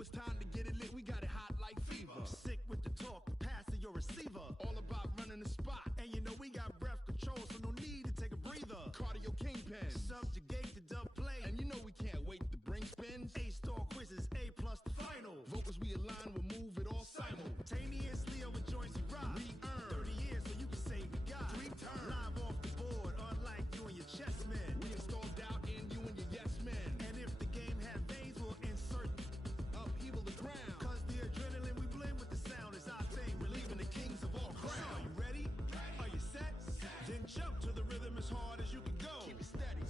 it's time to get it lit. We got it hot like fever. I'm sick with the talk, the pass of your receiver. All about running the spot. And you know we got breath control, so no need to take a breather. Cardio kingpin. Subjugate the dub play. And you know we can't wait to bring spins. A-star quizzes, A+ the final. Vocals we align, we'll move it all simultaneously over joints we rock. We earn 30 years so you can say we got 3 turns. Live off the board, unlike you and your chess men. We install doubt in you and your yes men. And if the game had veins, we'll insert upheaval the ground. Cause the adrenaline we blend with the sound is our thing. Relieving the kings of all crowns. So are you ready? Are you set? Then jump to the rhythm as hard as you can go. Keep it steady,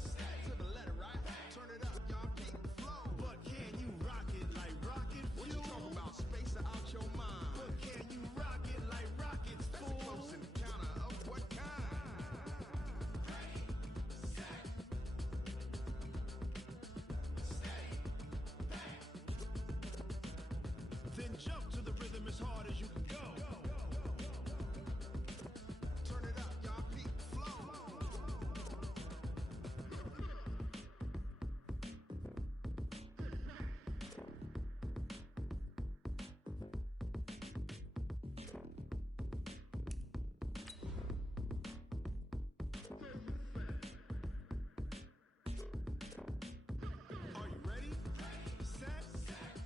to the letter, right? Turn it up, y'all, keep the flow. But can you rock it like rocket fuel? What you talking about? Space out your mind. But can you rock it like rockets, That's fool? a close encounter of what kind? Ready, set, steady, bang. Then jump to the rhythm as hard as you can go. Turn it up, y'all, keep the flow. Are you ready? Set,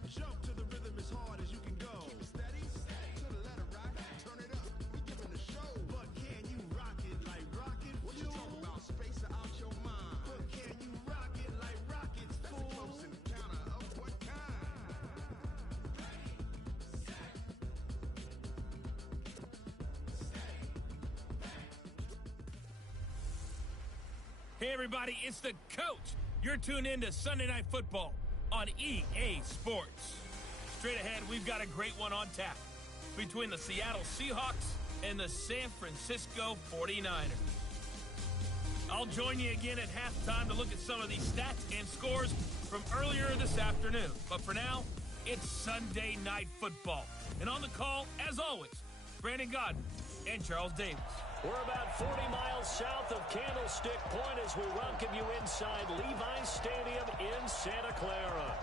jump to the rhythm as hard as you can go. Keep it steady, to the letter, right? Turn it up, we giving the show. But can you rock it like rocket What you fuel? talking about? Space out your mind. But can you rock it like rockets, That's a fool? close encounter of what kind? Hey everybody, it's the coach. You're tuned in to Sunday Night Football on EA Sports. Straight ahead, we've got a great one on tap between the Seattle Seahawks and the San Francisco 49ers. I'll join you again at halftime to look at some of these stats and scores from earlier this afternoon. But for now, it's Sunday Night Football. And on the call, as always, Brandon Godden and Charles Davis. We're about 40 miles south of Candlestick Point as we welcome you inside Levi's Stadium in Santa Clara.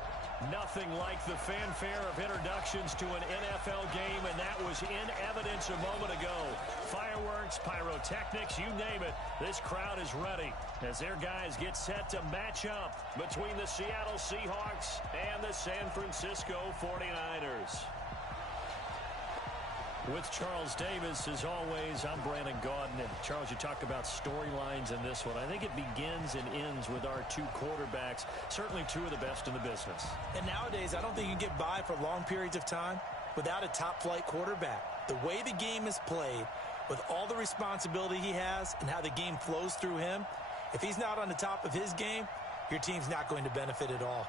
Nothing like the fanfare of introductions to an NFL game, and that was in evidence a moment ago. Fireworks, pyrotechnics, you name it. This crowd is ready as their guys get set to match up between the Seattle Seahawks and the San Francisco 49ers. With Charles Davis, as always, I'm Brandon Gaudin. And Charles, you talk about storylines in this one. I think it begins and ends with our two quarterbacks, certainly two of the best in the business. And nowadays, I don't think you can get by for long periods of time without a top-flight quarterback. The way the game is played, with all the responsibility he has and how the game flows through him, if he's not on the top of his game, your team's not going to benefit at all.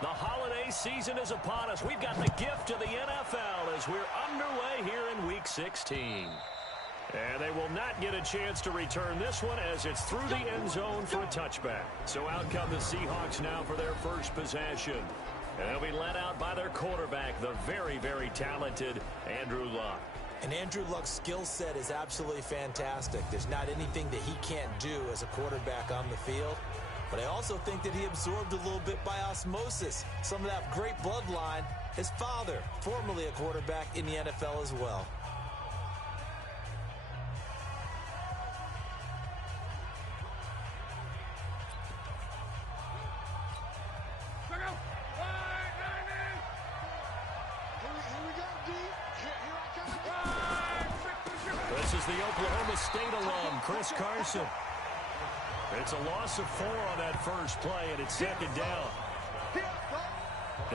The holiday season is upon us. We've got the gift of the NFL as we're underway here in Week 16. And they will not get a chance to return this one as it's through the end zone for a touchback. So out come the Seahawks now for their first possession. And they'll be led out by their quarterback, the very, very talented Andrew Luck. And Andrew Luck's skill set is absolutely fantastic. There's not anything that he can't do as a quarterback on the field. But I also think that he absorbed a little bit by osmosis some of that great bloodline. His father, formerly a quarterback in the NFL as well. This is the Oklahoma State alum, Chris Carson. It's a loss of 4 on that first play, and it's second down.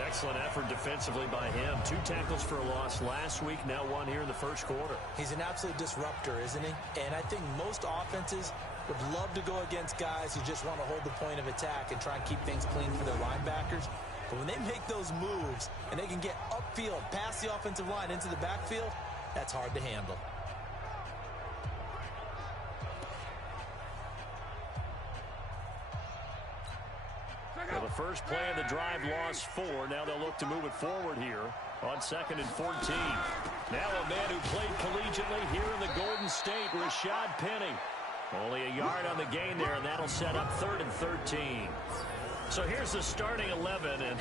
Excellent effort defensively by him. 2 tackles for a loss last week, now 1 here in the first quarter. He's an absolute disruptor, isn't he? And I think most offenses would love to go against guys who just want to hold the point of attack and try and keep things clean for their linebackers. But when they make those moves and they can get upfield, past the offensive line into the backfield, that's hard to handle. Well, the first play of the drive lost 4. Now they'll look to move it forward here on 2nd and 14. Now a man who played collegiately here in the Golden State, Rashad Penny. Only a yard on the gain there, and that'll set up 3rd and 13. So here's the starting 11, and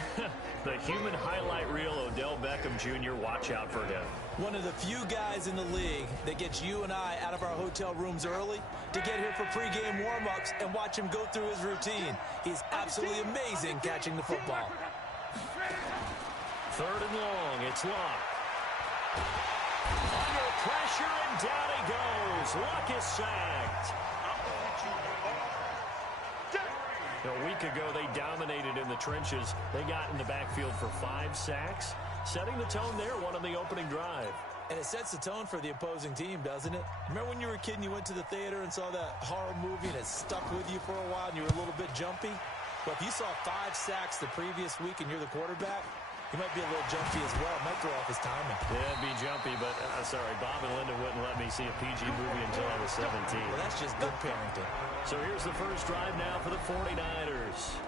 the human highlight reel, Odell Beckham Jr., watch out for him. One of the few guys in the league that gets you and I out of our hotel rooms early to get here for pregame warm-ups and watch him go through his routine. He's absolutely amazing catching the football. 3rd and long, it's Luck. Under pressure, and down he goes. Luck is sacked. A week ago, they dominated in the trenches. They got in the backfield for 5 sacks, setting the tone there, one on the opening drive. And it sets the tone for the opposing team, doesn't it? Remember when you were a kid and you went to the theater and saw that horror movie and it stuck with you for a while and you were a little bit jumpy? Well, if you saw 5 sacks the previous week and you're the quarterback, he might be a little jumpy as well. Might throw off his timing. Yeah, it'd be jumpy, but sorry, Bob and Linda wouldn't let me see a PG movie until I was 17. Well, that's just good parenting. So here's the first drive now for the 49ers.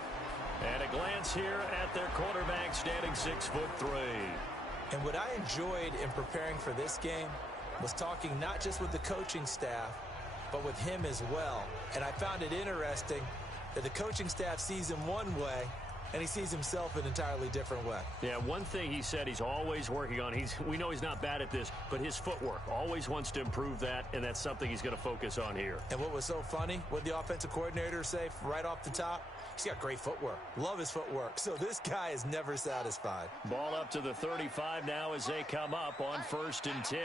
And a glance here at their quarterback standing 6'3". And what I enjoyed in preparing for this game was talking not just with the coaching staff, but with him as well. And I found it interesting that the coaching staff sees him one way, and he sees himself an entirely different way. Yeah, one thing he said he's always working on, we know he's not bad at this, but his footwork, always wants to improve that, and that's something he's going to focus on here. And what was so funny, what the offensive coordinator say right off the top? He's got great footwork. Love his footwork. So this guy is never satisfied. Ball up to the 35 now as they come up on 1st and 10.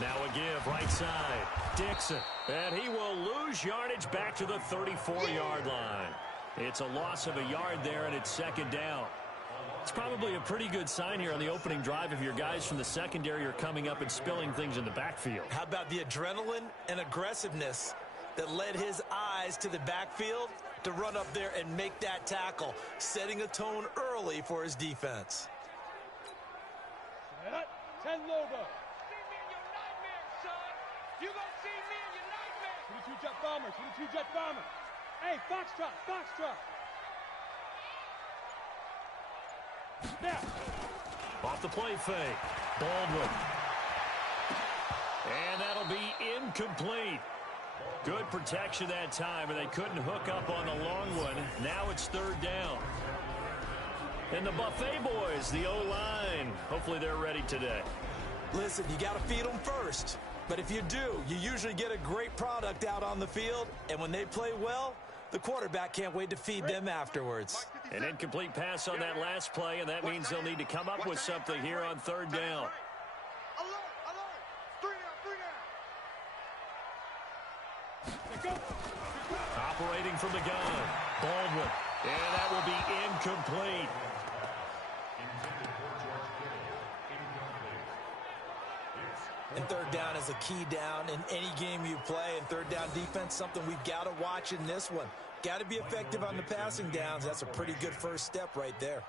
Now a give, right side. Dixon. And he will lose yardage back to the 34-yard line. It's a loss of a yard there, and it's 2nd down. It's probably a pretty good sign here on the opening drive if your guys from the secondary are coming up and spilling things in the backfield. How about the adrenaline and aggressiveness that led his eyes to the backfield to run up there and make that tackle, setting a tone early for his defense. 10 Lobo. You gonna see me in your nightmare. 22 Jet Bomber, 22 Jet Bomber. Hey, Foxtrot, Foxtrot. There. Off the play fake. Baldwin. And that'll be incomplete. Good protection that time, and they couldn't hook up on the long one. Now it's 3rd down. And the Buffet boys, the O-line, hopefully they're ready today. Listen, you got to feed them first. But if you do, you usually get a great product out on the field. And when they play well, the quarterback can't wait to feed them afterwards. An incomplete pass on that last play, and that means they'll need to come up with something here on 3rd down. Operating from the gun, Baldwin. And that will be incomplete. And third down is a key down in any game you play. And third down defense, something we've got to watch in this one. Got to be effective on the passing downs. That's a pretty good first step right there.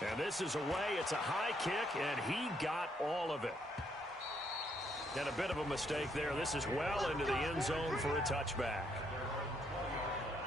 And this is away. It's a high kick, and he got all of it. And a bit of a mistake there. This is well into the end zone for a touchback.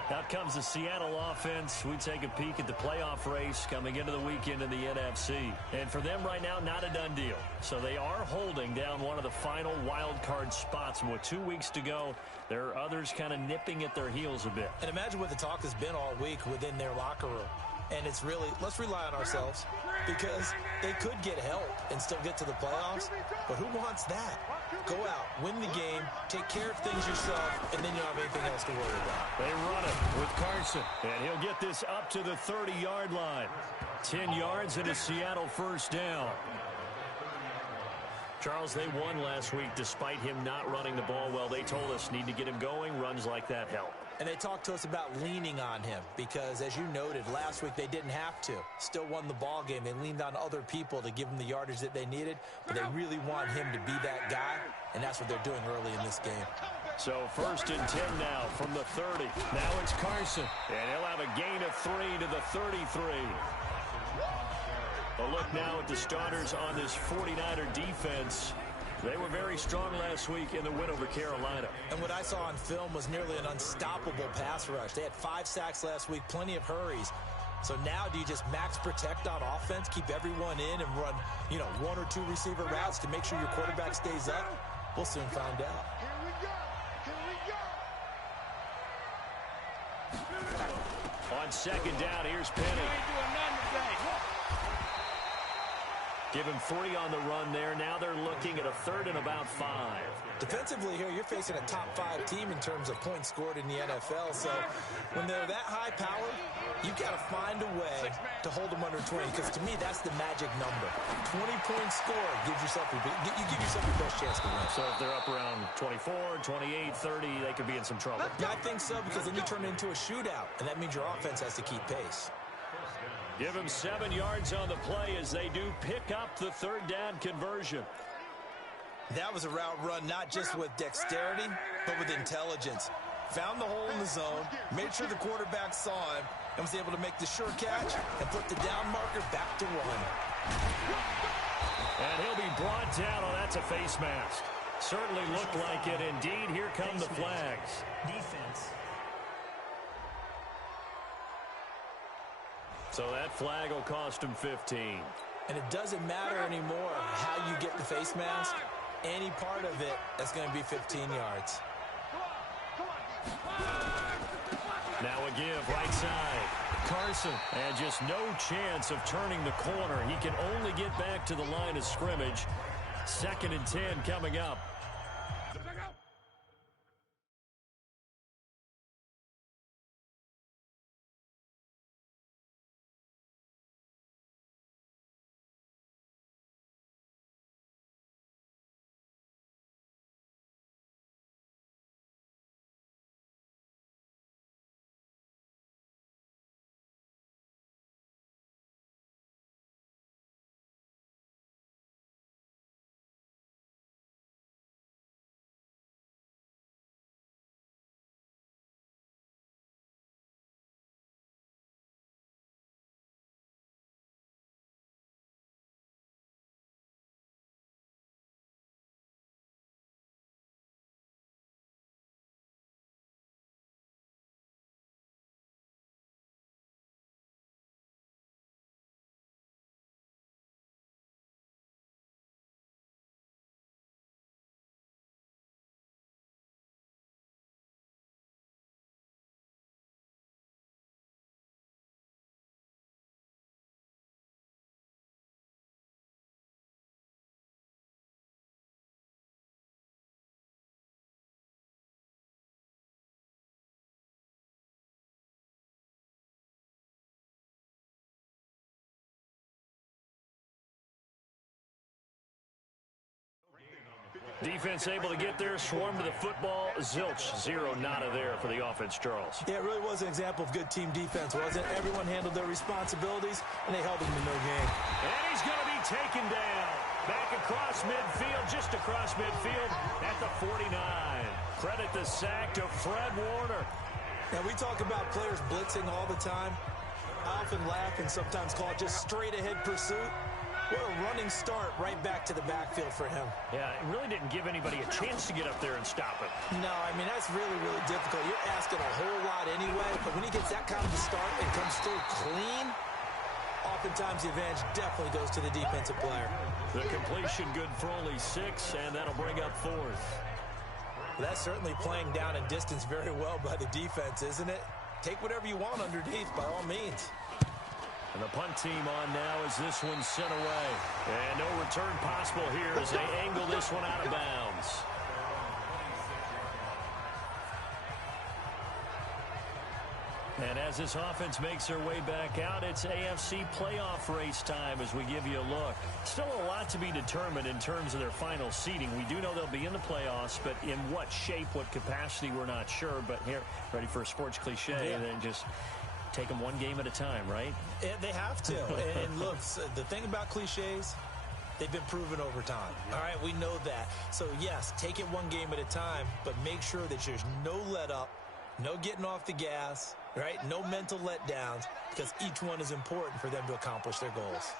Out comes the Seattle offense. We take a peek at the playoff race coming into the weekend in the NFC. And for them right now, not a done deal. So they are holding down one of the final wild card spots. And with 2 weeks to go, there are others kind of nipping at their heels a bit. And imagine what the talk has been all week within their locker room. And it's really, let's rely on ourselves, because they could get help and still get to the playoffs. But who wants that? Go out, win the game, take care of things yourself, and then you don't have anything else to worry about. They run it with Carson, and he'll get this up to the 30-yard line. 10 yards and a Seattle first down. Charles, they won last week despite him not running the ball well. They told us need to get him going. Runs like that help. And they talked to us about leaning on him because, as you noted, last week they didn't have to. Still won the ball game. They leaned on other people to give them the yardage that they needed, but they really want him to be that guy, and that's what they're doing early in this game. So 1st and 10 now from the 30. Now it's Carson, and he'll have a gain of 3 to the 33. A look now at the starters on this 49er defense. They were very strong last week in the win over Carolina. And what I saw on film was nearly an unstoppable pass rush. They had 5 sacks last week, plenty of hurries. So now do you just max protect on offense, keep everyone in, and run, 1 or 2 receiver routes to make sure your quarterback stays up? We'll soon find out. On 2nd down, here's Penny. Give him 3 on the run there. Now they're looking at a 3rd and about 5. Defensively here, you're facing a top 5 team in terms of points scored in the NFL. So when they're that high power, you've got to find a way to hold them under 20. Because to me, that's the magic number. 20 points scored gives yourself you give yourself your best chance to win. So if they're up around 24, 28, 30, they could be in some trouble. Yeah, I think so, because then you turn it into a shootout, and that means your offense has to keep pace. Give him 7 yards on the play as they do pick up the 3rd down conversion. That was a route run not just with dexterity, but with intelligence. Found the hole in the zone, made sure the quarterback saw him, and was able to make the sure catch and put the down marker back to 1. And he'll be brought down. Oh, that's a face mask. Certainly looked like it. Indeed, here come the flags. Defense. So that flag will cost him 15. And it doesn't matter anymore how you get the face mask. Any part of it, that's going to be 15 yards. Now a give right side. Carson, and just no chance of turning the corner. He can only get back to the line of scrimmage. 2nd and 10 coming up. Defense able to get there, swarm to the football. Zilch, zero, nada there for the offense, Charles. Yeah, it really was an example of good team defense, wasn't it? Everyone handled their responsibilities, and they held them to no gain. And he's going to be taken down. Back across midfield, just across midfield at the 49. Credit the sack to Fred Warner. Now, we talk about players blitzing all the time. I often laugh and sometimes call it just straight-ahead pursuit. What a running start right back to the backfield for him. Yeah, it really didn't give anybody a chance to get up there and stop it. No, I mean, that's really, really difficult. You're asking a whole lot anyway, but when he gets that kind of a start and comes through clean, oftentimes the advantage definitely goes to the defensive player. The completion good for only 6, and that'll bring up 4th. That's certainly playing down and distance very well by the defense, isn't it? Take whatever you want underneath, by all means. And the punt team on now as this one's sent away. And no return possible here as they angle this one out of bounds. And as this offense makes their way back out, it's AFC playoff race time as we give you a look. Still a lot to be determined in terms of their final seeding. We do know they'll be in the playoffs, but in what shape, what capacity, we're not sure. But here, ready for a sports cliche, and then just take them one game at a time, right? They have to. And look, the thing about cliches, they've been proven over time. All right, we know that. So, yes, take it one game at a time, but make sure that there's no let up, no getting off the gas, right? No mental letdowns, because each one is important for them to accomplish their goals.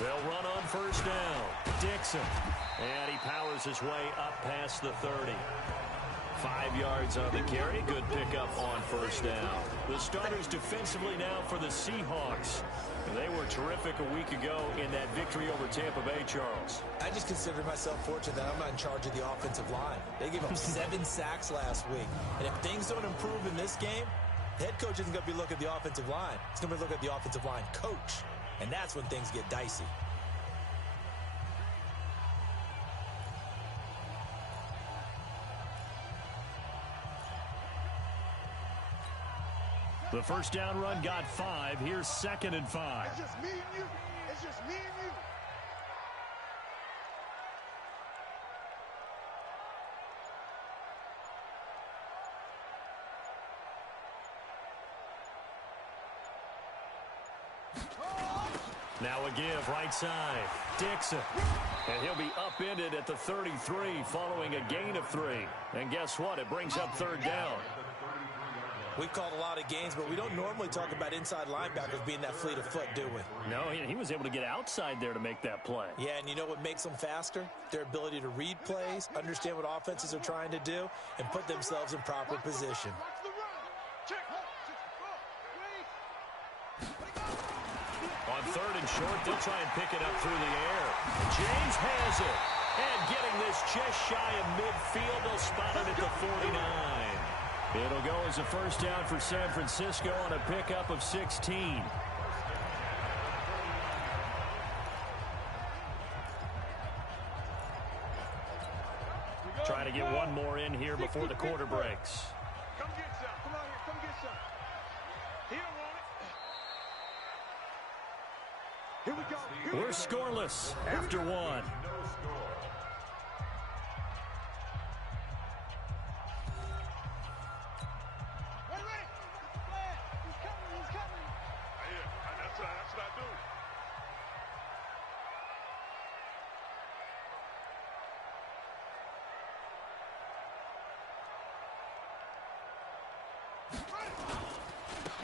They'll run on first down. Dixon. And he powers his way up past the 30. 5 yards on the carry. Good pickup on first down. The starters defensively now for the Seahawks. They were terrific a week ago in that victory over Tampa Bay, Charles. I just consider myself fortunate that I'm not in charge of the offensive line. They gave up 7 sacks last week. And if things don't improve in this game, the head coach isn't going to be looking at the offensive line. He's going to be looking at the offensive line coach. And that's when things get dicey. The first down run got 5. Here's 2nd and 5. It's just me and you. It's just me and you. Now a give right side. Dixon. And he'll be upended at the 33 following a gain of 3. And guess what? It brings up 3rd down. We've called a lot of games, but we don't normally talk about inside linebackers being that fleet of foot, do we? No, he was able to get outside there to make that play. Yeah, and you know what makes them faster? Their ability to read plays, understand what offenses are trying to do, and put themselves in proper position. On 3rd and short, they'll try and pick it up through the air. James has it. And getting this just shy of midfield, they'll spot it at the 49. It'll go as a first down for San Francisco on a pickup of 16. Trying to get one more in here before the quarter breaks. Come get some. Come on here. Come get some. He don't want it. Here we go. We're scoreless after 1.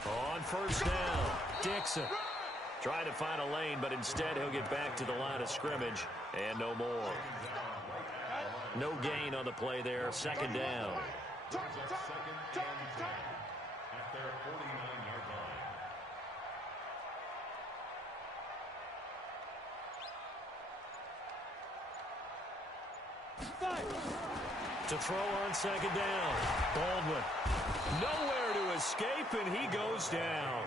On first down, Dixon. Trying to find a lane, but instead he'll get back to the line of scrimmage, and no more. No gain on the play there, 2nd down. At their 49-yard line. To throw on 2nd down, Baldwin. Nowhere to escape, and he goes down.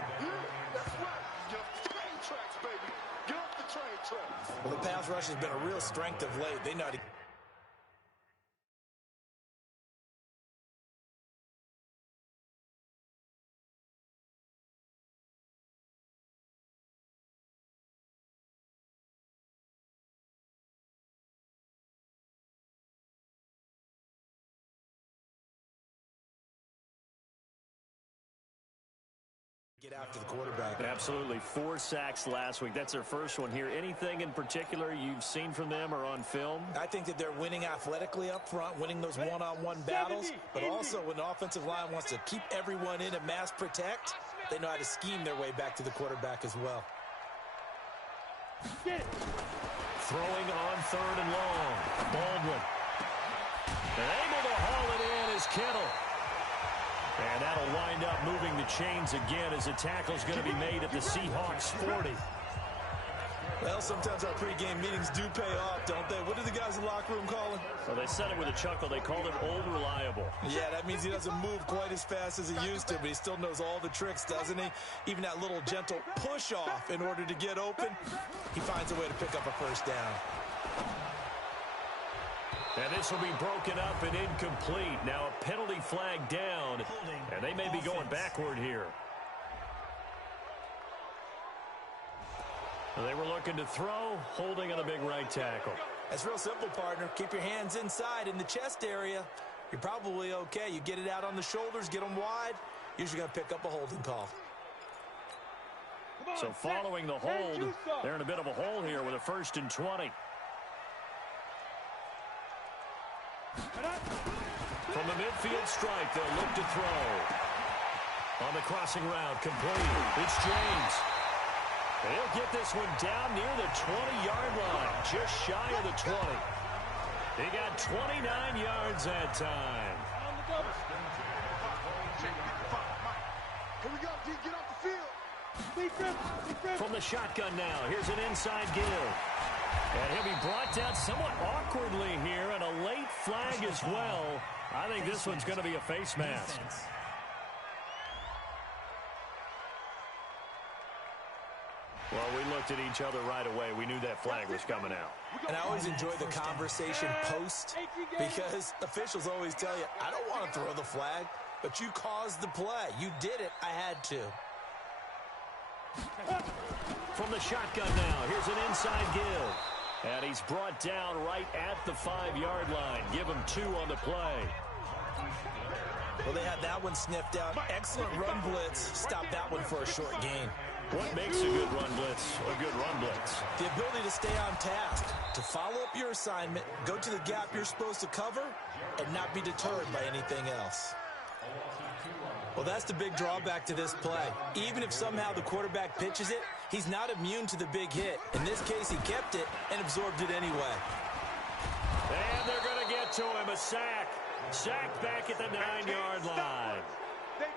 That's right. Get off the train tracks, baby. Get off the train tracks. Well, the pass rush has been a real strength of late. They know how to Get after the quarterback. Absolutely. 4 sacks last week. That's their first one here. Anything in particular you've seen from them or on film? I think that they're winning athletically up front, winning those one-on-one battles, but also when the offensive line wants to keep everyone in and mass protect, they know how to scheme their way back to the quarterback as well. Throwing on 3rd and long. Baldwin. And able to haul it in is Kittle. And that'll wind up moving the chains again as the tackle's going to be made at the Seahawks 40. Well, sometimes our pregame meetings do pay off, don't they? What do the guys in the locker room call him? Well, they said it with a chuckle. They called him Old Reliable. Yeah, that means he doesn't move quite as fast as he used to, but he still knows all the tricks, doesn't he? Even that little gentle push-off in order to get open, he finds a way to pick up a first down. And this will be broken up and incomplete. Now a penalty flag down, and they may be going backward here. They were looking to throw, holding on the big right tackle. That's real simple, partner. Keep your hands inside in the chest area. You're probably okay. You get it out on the shoulders, get them wide. Usually going to pick up a holding call. So following the hold, they're in a bit of a hole here with a 1st and 20. From the midfield stripe, they'll look to throw. On the crossing route, complete. It's James. He'll get this one down near the 20-yard line, just shy of the 20. He got 29 yards that time. Here we go, D. Get off the field. From the shotgun now, here's an inside give. And he'll be brought down somewhat awkwardly here, and a late flag as well. I think this one's going to be a face mask. Well, we looked at each other right away. We knew that flag was coming out. And I always enjoy the conversation post because officials always tell you, I don't want to throw the flag, but you caused the play. You did it. I had to. From the shotgun now, here's an inside give. And he's brought down right at the 5-yard line. Give him 2 on the play. Well, they had that one sniffed out. Excellent run blitz. Stop that one for a short gain. What makes a good run blitz a good run blitz? The ability to stay on task, to follow up your assignment, go to the gap you're supposed to cover, and not be deterred by anything else. Well, that's the big drawback to this play. Even if somehow the quarterback pitches it, he's not immune to the big hit. In this case, he kept it and absorbed it anyway. And they're going to get to him, a sack. Sack back at the 9-yard line.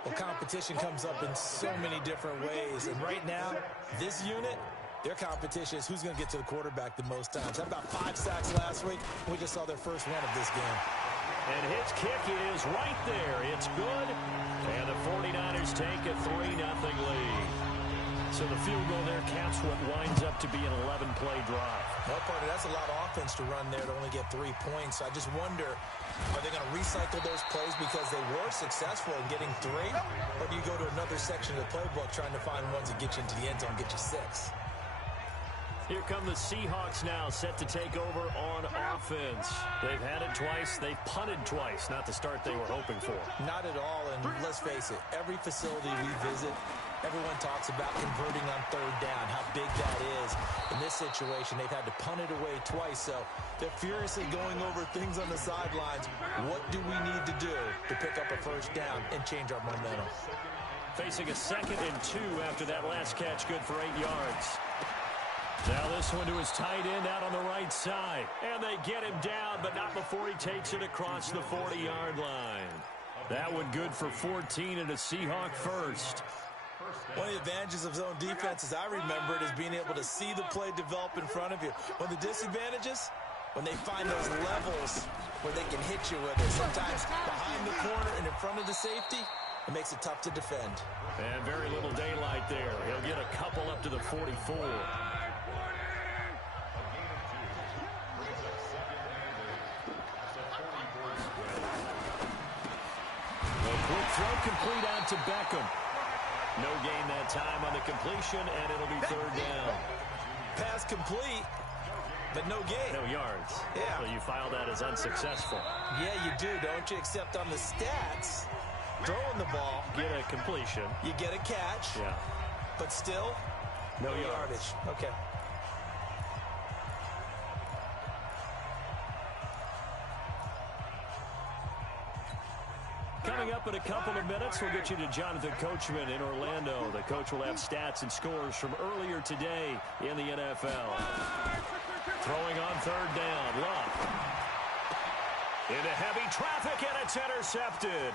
Well, competition comes up in so many different ways. And right now, this unit, their competition is who's going to get to the quarterback the most times. Had about 5 sacks last week. We just saw their first one of this game. And his kick is right there. It's good. And the 49ers take a 3-0 lead. So the field goal there caps what winds up to be an 11-play drive. Well, partner, that's a lot of offense to run there to only get 3 points. I just wonder, are they going to recycle those plays because they were successful in getting 3? Or do you go to another section of the playbook trying to find ones that get you into the end zone and get you 6? Here come the Seahawks now, set to take over on offense. They've had it twice. They've punted twice. Not the start they were hoping for. Not at all, and let's face it, every facility we visit, everyone talks about converting on 3rd down, how big that is. In this situation, they've had to punt it away twice, so they're furiously going over things on the sidelines. What do we need to do to pick up a first down and change our momentum? Facing a 2nd and 2 after that last catch, good for 8 yards. Now this one to his tight end out on the right side. And they get him down, but not before he takes it across the 40-yard line. That one good for 14 and a Seahawk first. One of the advantages of zone defense, as I remember it, is being able to see the play develop in front of you. One of the disadvantages, when they find those levels where they can hit you with it. Sometimes behind the corner and in front of the safety, it makes it tough to defend. And very little daylight there. He'll get a couple up to the 44. Quick throw complete out to Beckham. No gain that time on the completion, and it'll be 3rd down. Pass complete, but no gain. No yards. Yeah. So you file that as unsuccessful. Yeah, you do, don't you? Except on the stats, throwing the ball. Get a completion. You get a catch. Yeah. But still, No yardage. Okay. Coming up in a couple of minutes, we'll get you to Jonathan Coachman in Orlando. The coach will have stats and scores from earlier today in the NFL. Throwing on third down, Luck. Into heavy traffic, and it's intercepted.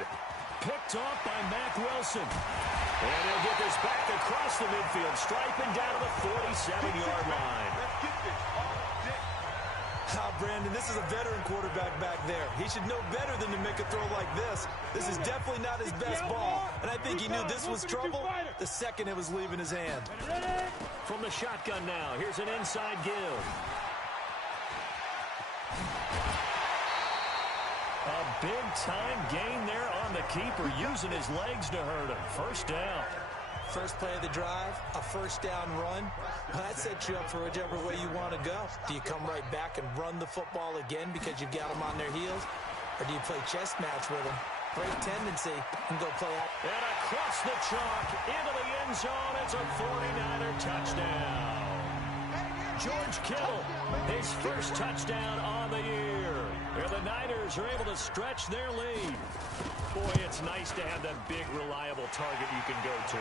Picked off by Mack Wilson. And he'll get this back across the midfield, striping down to the 47-yard line. Brandon, this is a veteran quarterback back there. He should know better than to make a throw like this. This is definitely not his best ball, and I think he knew this was trouble the second it was leaving his hand. From the shotgun now, here's an inside give. A big-time gain there on the keeper, using his legs to hurt him. First down. First play of the drive, a first down run. Well, that sets you up for whichever way you want to go. Do you come right back and run the football again because you've got them on their heels? Or do you play chess match with them? Great tendency and go play out. And across the chalk, into the end zone. It's a 49er touchdown. George Kittle, his first touchdown on the year. And the Niners are able to stretch their lead. Boy, it's nice to have that big, reliable target you can go to.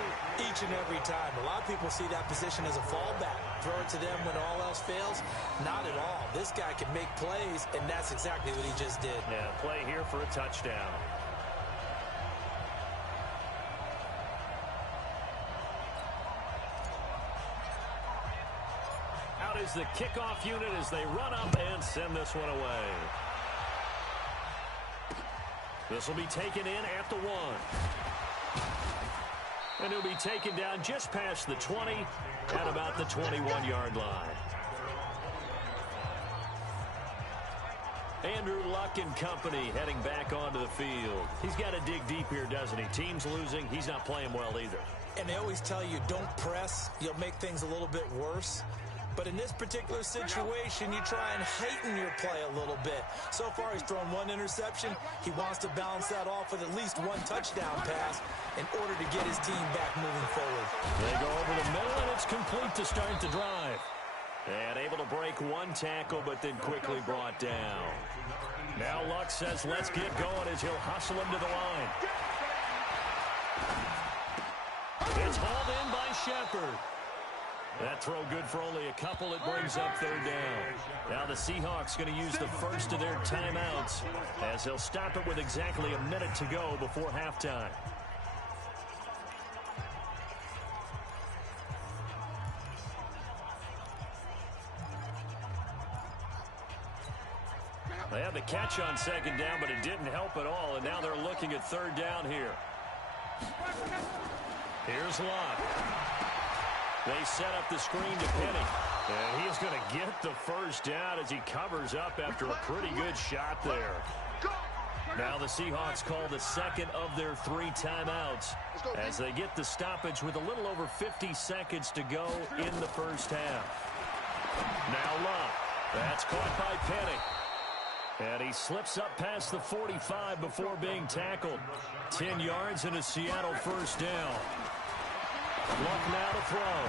Each and every time. A lot of people see that position as a fallback. Throw it to them when all else fails. Not at all. This guy can make plays, and that's exactly what he just did. Yeah, play here for a touchdown. Out is the kickoff unit as they run up and send this one away. This will be taken in at the 1. And he'll be taken down just past the 20 at about the 21-yard line. Andrew Luck and company heading back onto the field. He's got to dig deep here, doesn't he? Team's losing. He's not playing well either. And they always tell you, don't press. You'll make things a little bit worse. But in this particular situation, you try and heighten your play a little bit. So far, he's thrown one interception. He wants to balance that off with at least one touchdown pass in order to get his team back moving forward. They go over the middle, and it's complete to start the drive. And able to break one tackle, but then quickly brought down. Now Luck says, let's get going as he'll hustle him to the line. It's hauled in by Shepard. That throw good for only a couple. It brings up third down. Now the Seahawks going to use the first of their timeouts as they'll stop it with exactly a minute to go before halftime. They had the catch on second down, but it didn't help at all, and now they're looking at third down here. Here's Locke. They set up the screen to Penny. And he's going to get the first down as he covers up after a pretty good shot there. Now the Seahawks call the second of their 3 timeouts as they get the stoppage with a little over 50 seconds to go in the first half. Now Locke. That's caught by Penny. And he slips up past the 45 before being tackled. 10 yards and a Seattle first down. Luck now to throw.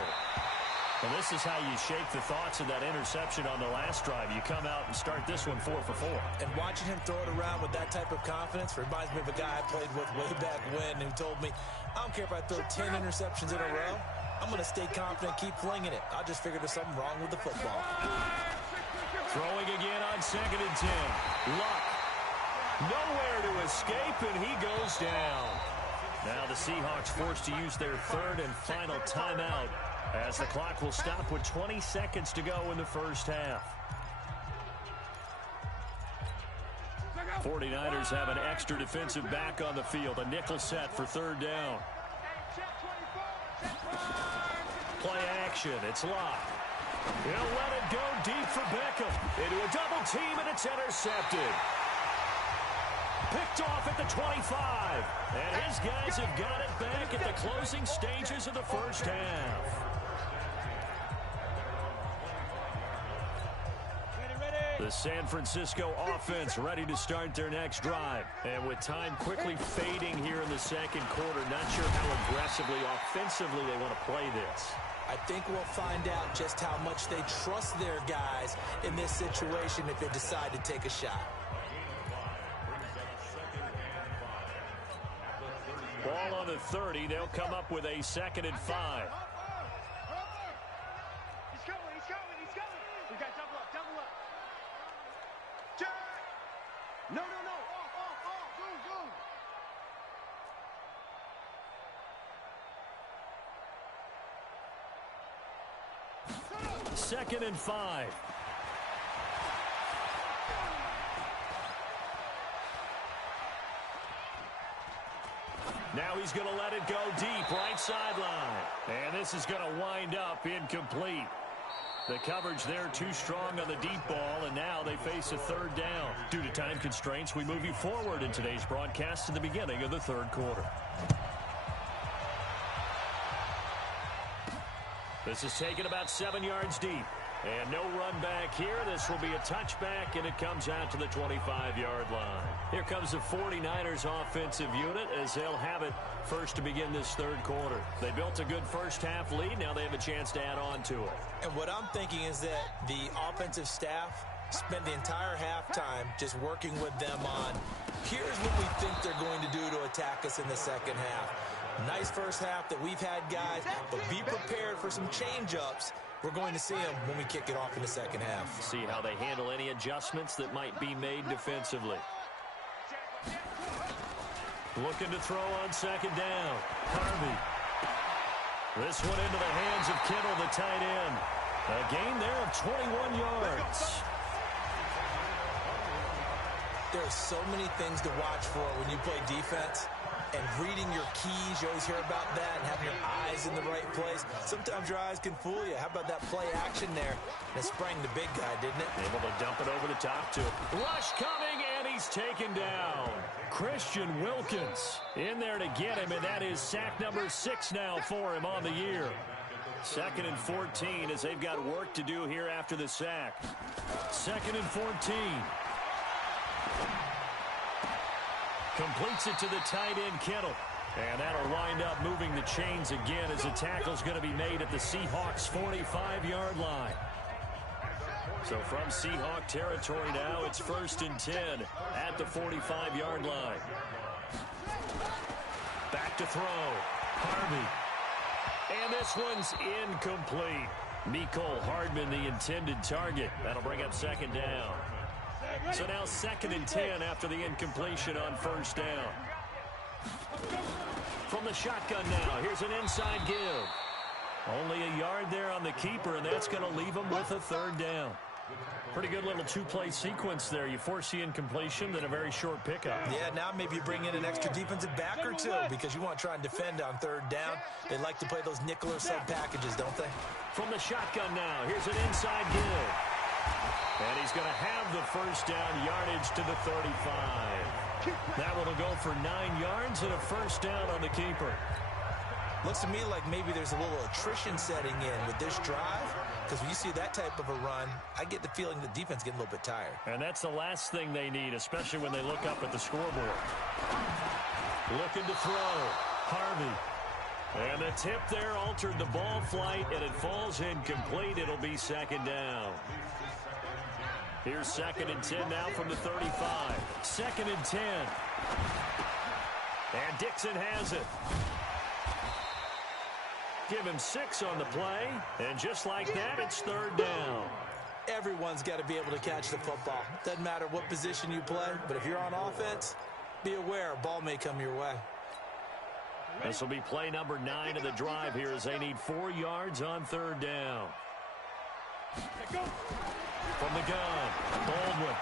And this is how you shake the thoughts of that interception on the last drive. You come out and start this one 4 for 4. And watching him throw it around with that type of confidence reminds me of a guy I played with way back when who told me, I don't care if I throw 10 interceptions in a row. I'm going to stay confident, keep flinging it. I just figured there's something wrong with the football. Throwing again on 2nd and 10. Luck. Nowhere to escape, and he goes down. Now the Seahawks forced to use their 3rd and final timeout as the clock will stop with 20 seconds to go in the first half. 49ers have an extra defensive back on the field. A nickel set for 3rd down. Play action. It's Locke. He'll let it go deep for Beckham. Into a double team, and it's intercepted. Picked off at the 25. And his guys have got it back at the closing stages of the first half. The San Francisco offense ready to start their next drive. And with time quickly fading here in the second quarter, not sure how aggressively, offensively they want to play this. I think we'll find out just how much they trust their guys in this situation if they decide to take a shot. Ball on the 30. They'll come up with a 2nd and 5. He's coming, he's coming, he's coming. We got double up, double up. Jack! No. Go. 2nd and 5. Now he's going to let it go deep, right sideline. And this is going to wind up incomplete. The coverage there too strong on the deep ball, and now they face a 3rd down. Due to time constraints, we move you forward in today's broadcast to the beginning of the 3rd quarter. This is taken about 7 yards deep. And no run back here. This will be a touchback, and it comes out to the 25-yard line. Here comes the 49ers offensive unit as they'll have it first to begin this 3rd quarter. They built a good first-half lead. Now they have a chance to add on to it. And what I'm thinking is that the offensive staff spent the entire halftime just working with them on, here's what we think they're going to do to attack us in the second half. Nice first half that we've had, guys, but be prepared for some change-ups. We're going to see them when we kick it off in the second half. See how they handle any adjustments that might be made defensively. Looking to throw on 2nd down. Harvey. This one into the hands of Kittle, the tight end. A gain there of 21 yards. There are so many things to watch for when you play defense. And reading your keys, you always hear about that, and having your eyes in the right place. Sometimes your eyes can fool you. How about that play action there? And it sprang the big guy, didn't it? Able to dump it over the top to him. Rush coming, and he's taken down. Christian Wilkins in there to get him, and that is sack number 6 now for him on the year. 2nd and 14 as they've got work to do here after the sack. 2nd and 14. Completes it to the tight end, Kittle. And that'll wind up moving the chains again as the tackle's going to be made at the Seahawks' 45-yard line. So from Seahawk territory now, it's 1st and 10 at the 45-yard line. Back to throw. Harvey. And this one's incomplete. Mecole Hardman, the intended target. That'll bring up 2nd down. So now 2nd and 10 after the incompletion on 1st down. From the shotgun now, here's an inside give. Only a yard there on the keeper, and that's going to leave him with a 3rd down. Pretty good little 2-play sequence there. You force the incompletion, then a very short pickup. Yeah, now maybe you bring in an extra defensive back or two because you want to try and defend on 3rd down. They like to play those nickel or sub packages, don't they? From the shotgun now, here's an inside give. And he's going to have the 1st down yardage to the 35. That one will go for 9 yards and a 1st down on the keeper. Looks to me like maybe there's a little attrition setting in with this drive, because when you see that type of a run, I get the feeling the defense getting a little bit tired. And that's the last thing they need, especially when they look up at the scoreboard. Looking to throw. Harvey. And the tip there altered the ball flight, and it falls incomplete. It'll be 2nd down. Here's 2nd and 10 now from the 35. 2nd and 10. And Dixon has it. Give him 6 on the play, and just like that, it's 3rd down. Everyone's got to be able to catch the football. Doesn't matter what position you play, but if you're on offense, be aware a ball may come your way. This will be play number 9 of the drive here as they need 4 yards on 3rd down. From the gun, Baldwin.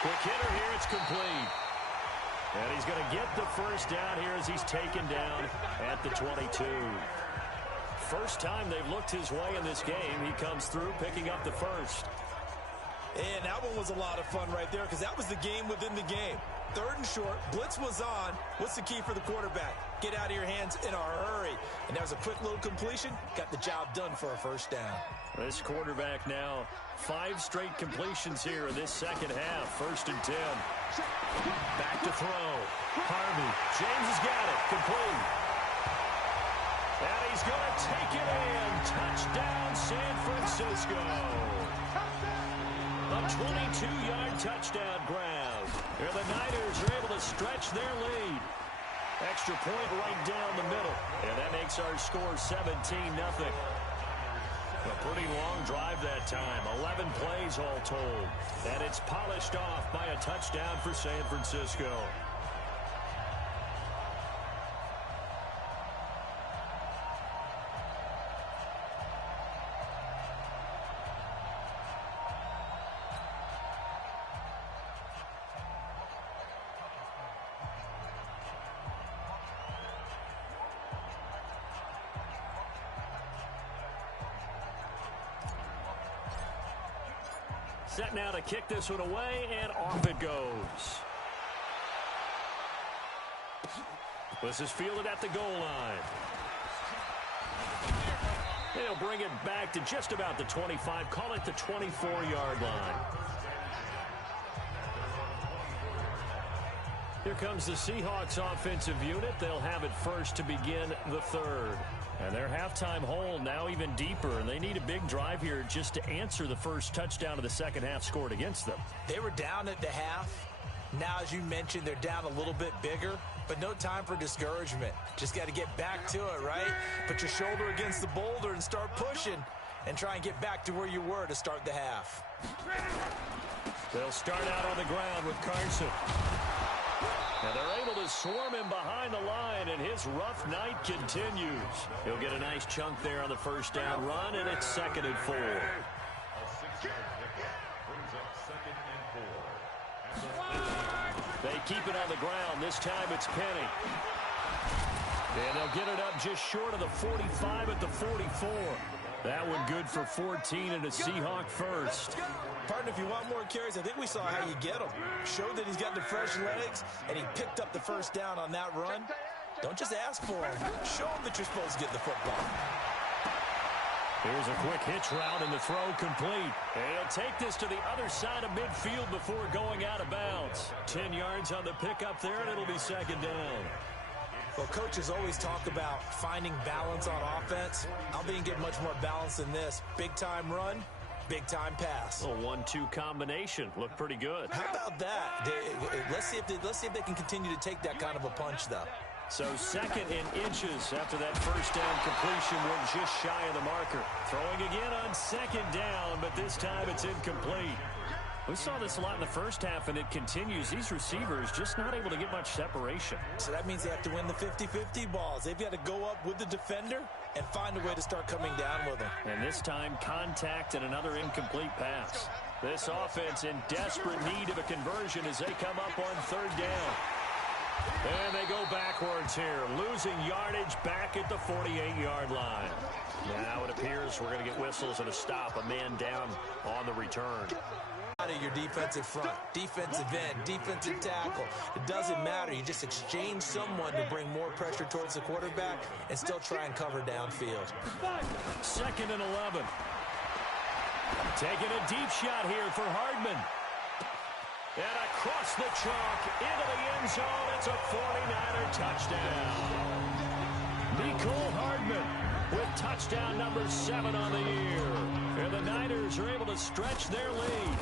Quick hitter here, it's complete. And he's going to get the 1st down here as he's taken down at the 22. First time they've looked his way in this game. He comes through picking up the 1st. And that one was a lot of fun right there because that was the game within the game. Third and short. Blitz was on. What's the key for the quarterback? Get out of your hands in a hurry. And that was a quick little completion. Got the job done for a first down. This quarterback now 5 straight completions here in this second half. 1st and 10. Back to throw. Harvey. James has got it. Complete. And he's going to take it in. Touchdown, San Francisco. A 22-yard touchdown grab. Here the Niners are able to stretch their lead. Extra point right down the middle. And that makes our score 17-0. A pretty long drive that time. 11 plays all told. And it's polished off by a touchdown for San Francisco. Set now to kick this one away, and off it goes. This is fielded at the goal line. They'll bring it back to just about the 25, call it the 24-yard line. Here comes the Seahawks offensive unit. They'll have it first to begin the third. And their halftime hole now even deeper, and they need a big drive here just to answer the first touchdown of the second half scored against them. They were down at the half. Now, as you mentioned, they're down a little bit bigger, but no time for discouragement. Just got to get back to it, right? Put your shoulder against the boulder and start pushing and try and get back to where you were to start the half. They'll start out on the ground with Carson. And they're able to swarm him behind the line, and his rough night continues. He'll get a nice chunk there on the first down run, and it's 2nd and 4. They keep it on the ground. This time it's Penny. And they'll get it up just short of the 45 at the 44. That one good for 14 and a Seahawk first. Partner, if you want more carries, I think we saw how you get him. Showed that he's got the fresh legs, and he picked up the first down on that run. Don't just ask for him. Show him that you're supposed to get the football. Here's a quick hitch route, and the throw complete. And he'll take this to the other side of midfield before going out of bounds. 10 yards on the pickup there, and it'll be 2nd down. Well, coaches always talk about finding balance on offense. I don't think you can get much more balance than this. Big-time run, big-time pass. A 1-2 combination. Looked pretty good. How about that? Let's see if they can continue to take that kind of a punch, though. So 2nd and inches after that first down completion went just shy of the marker. Throwing again on 2nd down, but this time it's incomplete. We saw this a lot in the first half, and it continues. These receivers just not able to get much separation. So that means they have to win the 50-50 balls. They've got to go up with the defender and find a way to start coming down with them. And this time, contact and another incomplete pass. This offense in desperate need of a conversion as they come up on 3rd down. And they go backwards here, losing yardage back at the 48-yard line. Now it appears we're going to get whistles and a stop, a man down on the return. Out of your defensive front, defensive end, defensive tackle. It doesn't matter. You just exchange someone to bring more pressure towards the quarterback and still try and cover downfield. 2nd and 11. Taking a deep shot here for Hardman. And across the chalk into the end zone. It's a 49er touchdown. Nicole Hardman with touchdown number 7 on the year. And the Niners are able to stretch their lead.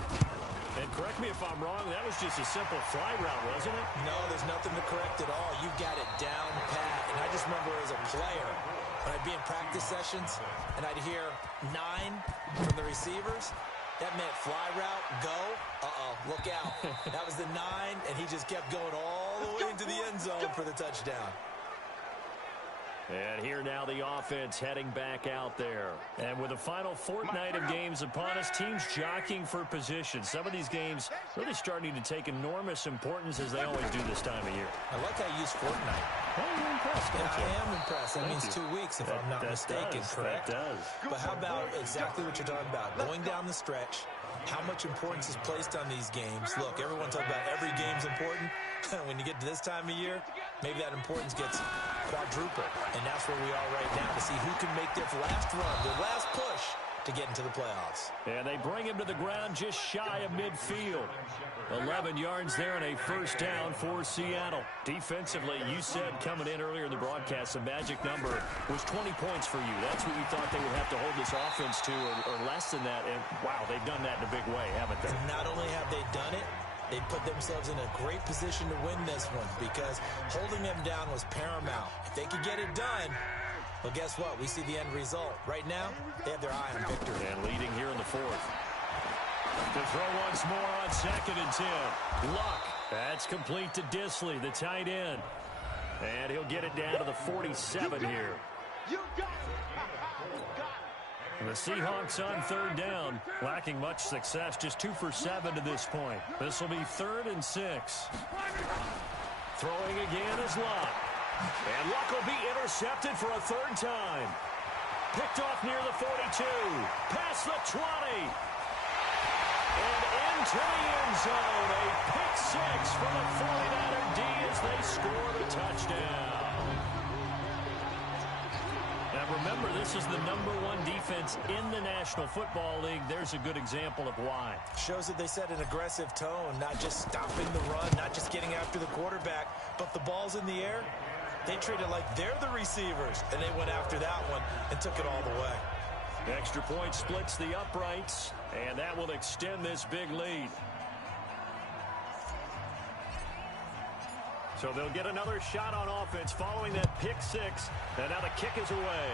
And correct me if I'm wrong, that was just a simple fly route, wasn't it? No, there's nothing to correct at all. You've got it down pat. And I just remember as a player, when I'd be in practice sessions and I'd hear 9 from the receivers, that meant fly route, go, look out. That was the 9, and he just kept going all the way into the end zone for the touchdown. And here now the offense heading back out there. And with the final fortnight of games upon us, teams jockeying for position. Some of these games really starting to take enormous importance as they always do this time of year. I like how you use fortnight. Well, you're impressed, don't you? I am impressed. That means 2 weeks, if I'm not mistaken, correct? That does. But how about exactly what you're talking about? Going down the stretch, how much importance is placed on these games. Look, everyone talks about every game's important. When you get to this time of year, maybe that importance gets quadrupled. And that's where we are right now to see who can make their last run, their last push to get into the playoffs. And they bring him to the ground just shy of midfield. 11 yards there and a first down for Seattle. Defensively, you said coming in earlier in the broadcast, the magic number was 20 points for you. That's what you thought they would have to hold this offense to, or less than that. And, wow, they've done that in a big way, haven't they? And not only have they done it, they put themselves in a great position to win this one because holding them down was paramount. If they could get it done, well, guess what? We see the end result. Right now, they have their eye on victory. And leading here in the fourth. To throw once more on 2nd and 10. Luck. That's complete to Disley, the tight end. And he'll get it down to the 47 here. You got it. The Seahawks on 3rd down, lacking much success, just 2 for 7 to this point. This will be 3rd and 6. Throwing again is Luck. And Luck will be intercepted for a 3rd time. Picked off near the 42, past the 20. And into the end zone, a pick 6 for the 49er D as they score the touchdown. Now remember, this is the #1 defense in the National Football League. There's a good example of why. Shows that they set an aggressive tone, not just stopping the run, not just getting after the quarterback, but the ball's in the air. They treat it like they're the receivers, and they went after that one and took it all the way. Extra point splits the uprights, and that will extend this big lead. So they'll get another shot on offense following that pick 6, and now the kick is away.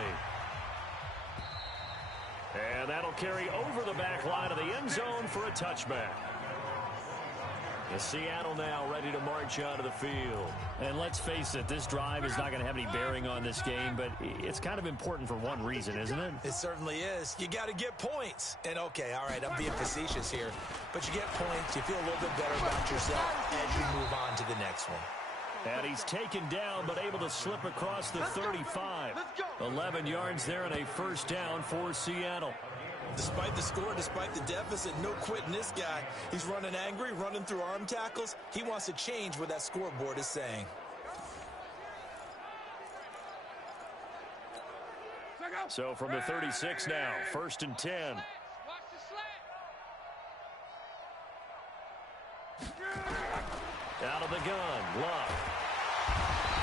And that'll carry over the back line of the end zone for a touchback. The Seattle now ready to march out of the field. And let's face it, this drive is not going to have any bearing on this game, but it's kind of important for one reason, isn't it? It certainly is. You got to get points. And okay, all right, I'm being facetious here, but you get points, you feel a little bit better about yourself as you move on to the next one. And he's taken down, but able to slip across the 35. 11 yards there and a first down for Seattle. Despite the score, despite the deficit, no quitting this guy. He's running angry, running through arm tackles. He wants to change what that scoreboard is saying. So from the 36 now, 1st and 10. Out of the gun, Luck.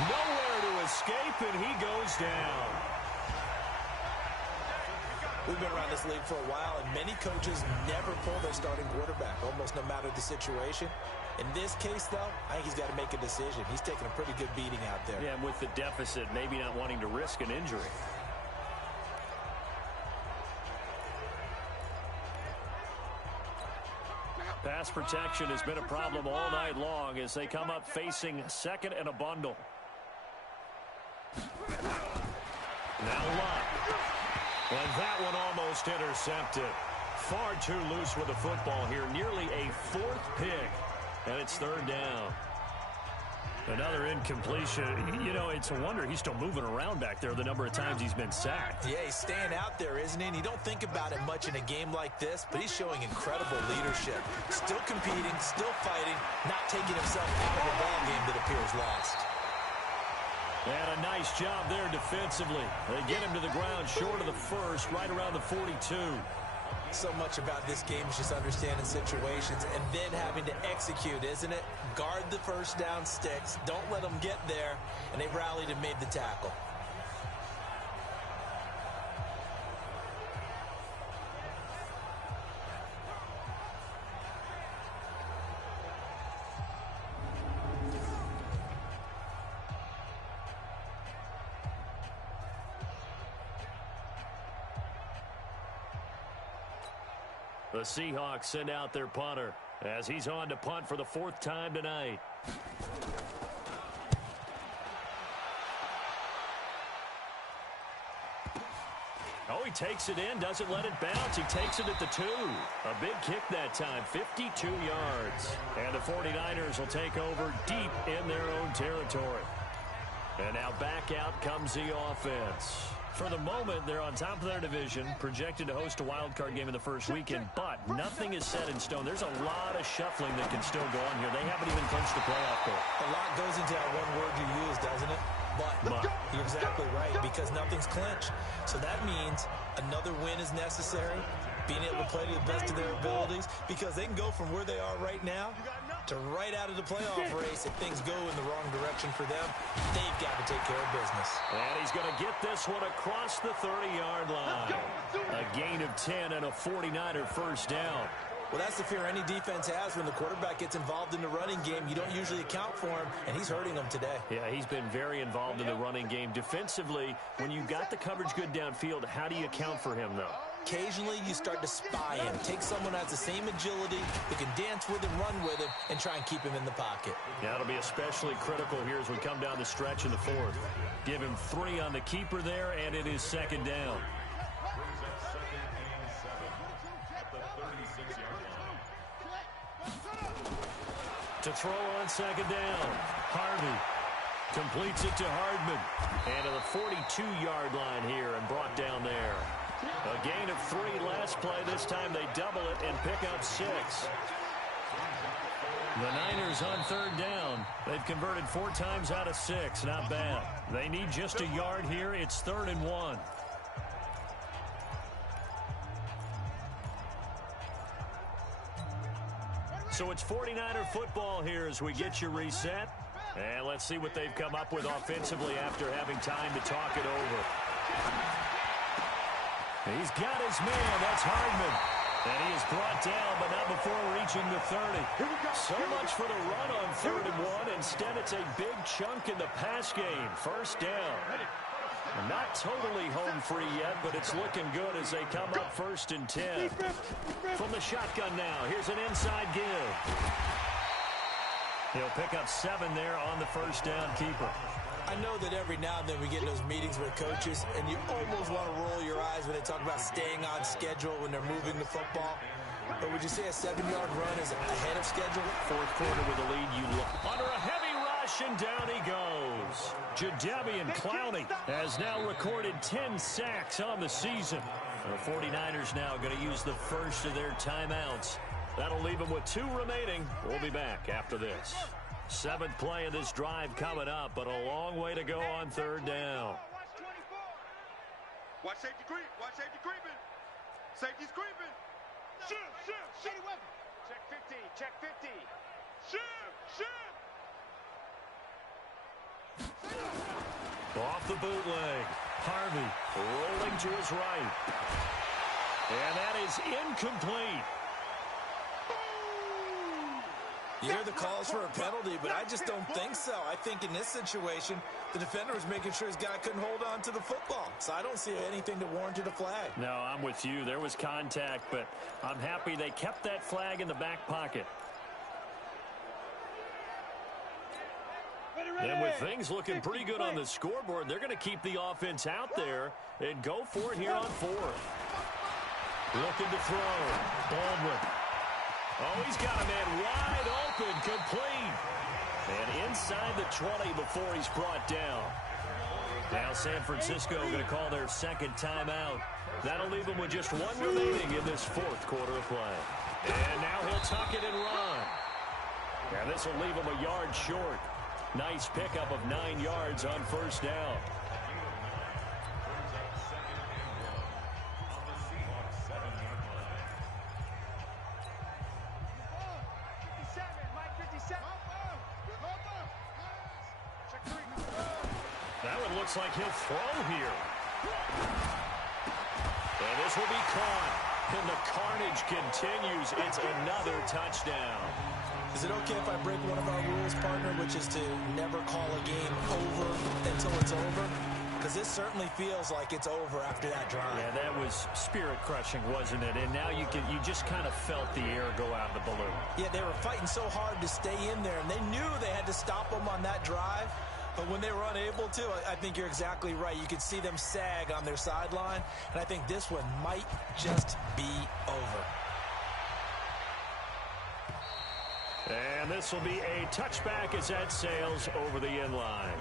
Nowhere to escape, and he goes down. We've been around this league for a while, and many coaches never pull their starting quarterback, almost no matter the situation. In this case, though, I think he's got to make a decision. He's taking a pretty good beating out there. Yeah, and with the deficit, maybe not wanting to risk an injury. Pass protection has been a problem all night long as they come up facing 2nd and a bundle. Now Luck. And that one almost intercepted. Far too loose with the football here. Nearly a 4th pick. And it's 3rd down. Another incompletion. You know, it's a wonder he's still moving around back there the number of times he's been sacked. Yeah, he's staying out there, isn't he? And you don't think about it much in a game like this, but he's showing incredible leadership. Still competing, still fighting, not taking himself out of a ball game that appears lost. And a nice job there defensively. They get him to the ground short of the 1st, right around the 42. So much about this game is just understanding situations and then having to execute, isn't it? Guard the first down sticks. Don't let them get there. And they rallied and made the tackle. The Seahawks send out their punter as he's on to punt for the 4th time tonight. takes it in, doesn't let it bounce. He takes it at the 2. A big kick that time, 52 yards. And the 49ers will take over deep in their own territory. And now back out comes the offense. For the moment, they're on top of their division, projected to host a wild card game in the first weekend, but nothing is set in stone. There's a lot of shuffling that can still go on here. They haven't even clinched the playoff goal. A lot goes into that one word you use, doesn't it? But. You're exactly right, because nothing's clinched. So that means another win is necessary, being able to play to the best of their abilities, because they can go from where they are right now to right out of the playoff race. If things go in the wrong direction for them, they've got to take care of business. And he's going to get this one across the 30-yard line. A gain of 10 and a 49er first down. Well, that's the fear any defense has when the quarterback gets involved in the running game. You don't usually account for him, and he's hurting them today. Yeah, he's been very involved in the running game. Defensively, when you got the coverage good downfield, how do you account for him, though? Occasionally, you start to spy him. Take someone who has the same agility, who can dance with him, run with him, and try and keep him in the pocket. Yeah, it'll be especially critical here as we come down the stretch in the 4th. Give him 3 on the keeper there, and it is second down. To throw on second down, Harvey completes it to Hardman. And to the 42-yard line here and brought down there. A gain of 3 last play. This time they double it and pick up 6. The Niners on third down. They've converted 4 times out of 6. Not bad. They need just a yard here. It's 3rd and 1. So it's 49er football here as we get you reset. And let's see what they've come up with offensively after having time to talk it over. He's got his man. That's Hardman. And he is brought down, but not before reaching the 30. So much for the run on 3rd and 1. Instead, it's a big chunk in the pass game. First down. Not totally home free yet, but it's looking good as they come up 1st and 10. From the shotgun now, here's an inside give. He'll pick up 7 there on the first down keeper. I know that every now and then we get in those meetings with coaches, and you almost want to roll your eyes when they talk about staying on schedule when they're moving the football. But would you say a 7-yard run is ahead of schedule? 4th quarter with a lead, you look under a heavy rush, and down he goes. Jadeveon Clowney has now recorded 10 sacks on the season. The 49ers now going to use the first of their timeouts. That'll leave them with 2 remaining. We'll be back after this. 7th play of this drive coming up, but a long way to go on 3rd down. Watch safety creep. Watch safety creeping. Safety's creeping. Shoot, shoot, shoot. Weapon. Check 50, check 50. Shoot, shoot. Off the bootleg. Harvey rolling to his right. And that is incomplete. You hear the calls for a penalty, but I just don't think so. I think in this situation, the defender was making sure his guy couldn't hold on to the football. So I don't see anything to warrant a flag. No, I'm with you. There was contact, but I'm happy they kept that flag in the back pocket. And with things looking pretty good on the scoreboard, they're going to keep the offense out there and go for it here on 4th. Looking to throw. Baldwin. Oh, he's got a man wide open, complete. And inside the 20 before he's brought down. Now San Francisco going to call their 2nd timeout. That'll leave them with just 1 remaining in this 4th quarter of play. And now he'll tuck it and run. And this will leave him a yard short. Nice pickup of 9 yards on 1st down. That one looks like he'll throw here. And this will be caught. And the carnage continues. It's another touchdown. Is it okay if I break one of our rules, partner, which is to never call a game over until it's over? Because this certainly feels like it's over after that drive. Yeah, that was spirit-crushing, wasn't it? And now you just kind of felt the air go out of the balloon. Yeah, they were fighting so hard to stay in there, and they knew they had to stop them on that drive. But when they were unable to, I think you're exactly right. You could see them sag on their sideline, and I think this one might just be over. And this will be a touchback as that sails over the end line.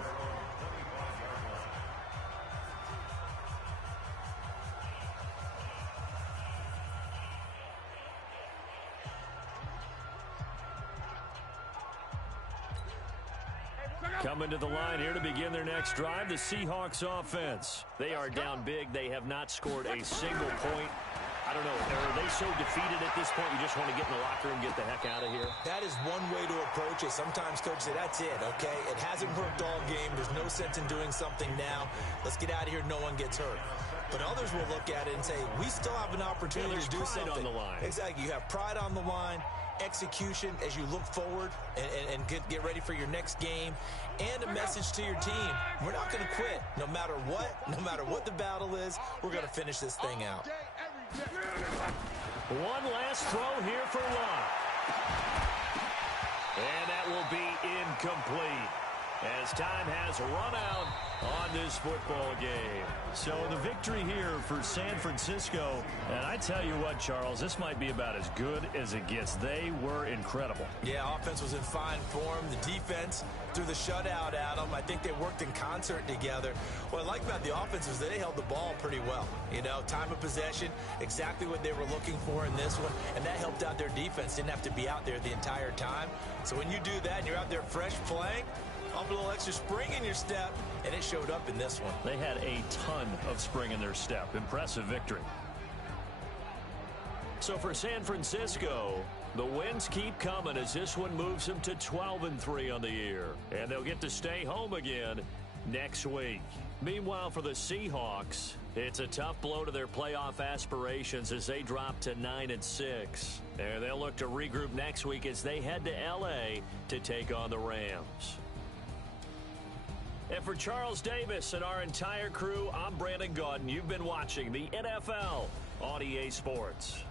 Coming to the line here to begin their next drive, the Seahawks offense. They are down big. They have not scored a single point. I don't know. Are they so defeated at this point you just want to get in the locker room and get the heck out of here? That is one way to approach it. Sometimes coaches say, that's it, okay? It hasn't worked all game. There's no sense in doing something now. Let's get out of here. No one gets hurt. But others will look at it and say, we still have an opportunity to do something. On the line. Exactly. You have pride on the line, execution as you look forward and get ready for your next game, and a message to your team. We're not going to quit. No matter what the battle is, we're going to finish this thing out. One last throw here for Locke. And that will be incomplete as time has run out on this football game. So the victory here for San Francisco. And I tell you what, Charles, this might be about as good as it gets. They were incredible. Yeah, offense was in fine form. The defense threw the shutout at them. I think they worked in concert together. What I like about the offense is that they held the ball pretty well. You know, time of possession, exactly what they were looking for in this one. And that helped out their defense. Didn't have to be out there the entire time. So when you do that and you're out there fresh playing, up a little extra spring in your step, and it showed up in this one. They had a ton of spring in their step. Impressive victory. So for San Francisco, the wins keep coming as this one moves them to 12-3 on the year. And they'll get to stay home again next week. Meanwhile, for the Seahawks, it's a tough blow to their playoff aspirations as they drop to 9-6. And they'll look to regroup next week as they head to L.A. to take on the Rams. And for Charles Davis and our entire crew, I'm Brandon Gaudin. You've been watching the NFL on EA Sports.